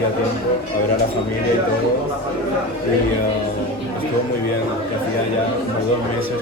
hacía tiempo, a ver a la familia y todo. Y estuvo muy bien, que hacía ya como 2 meses.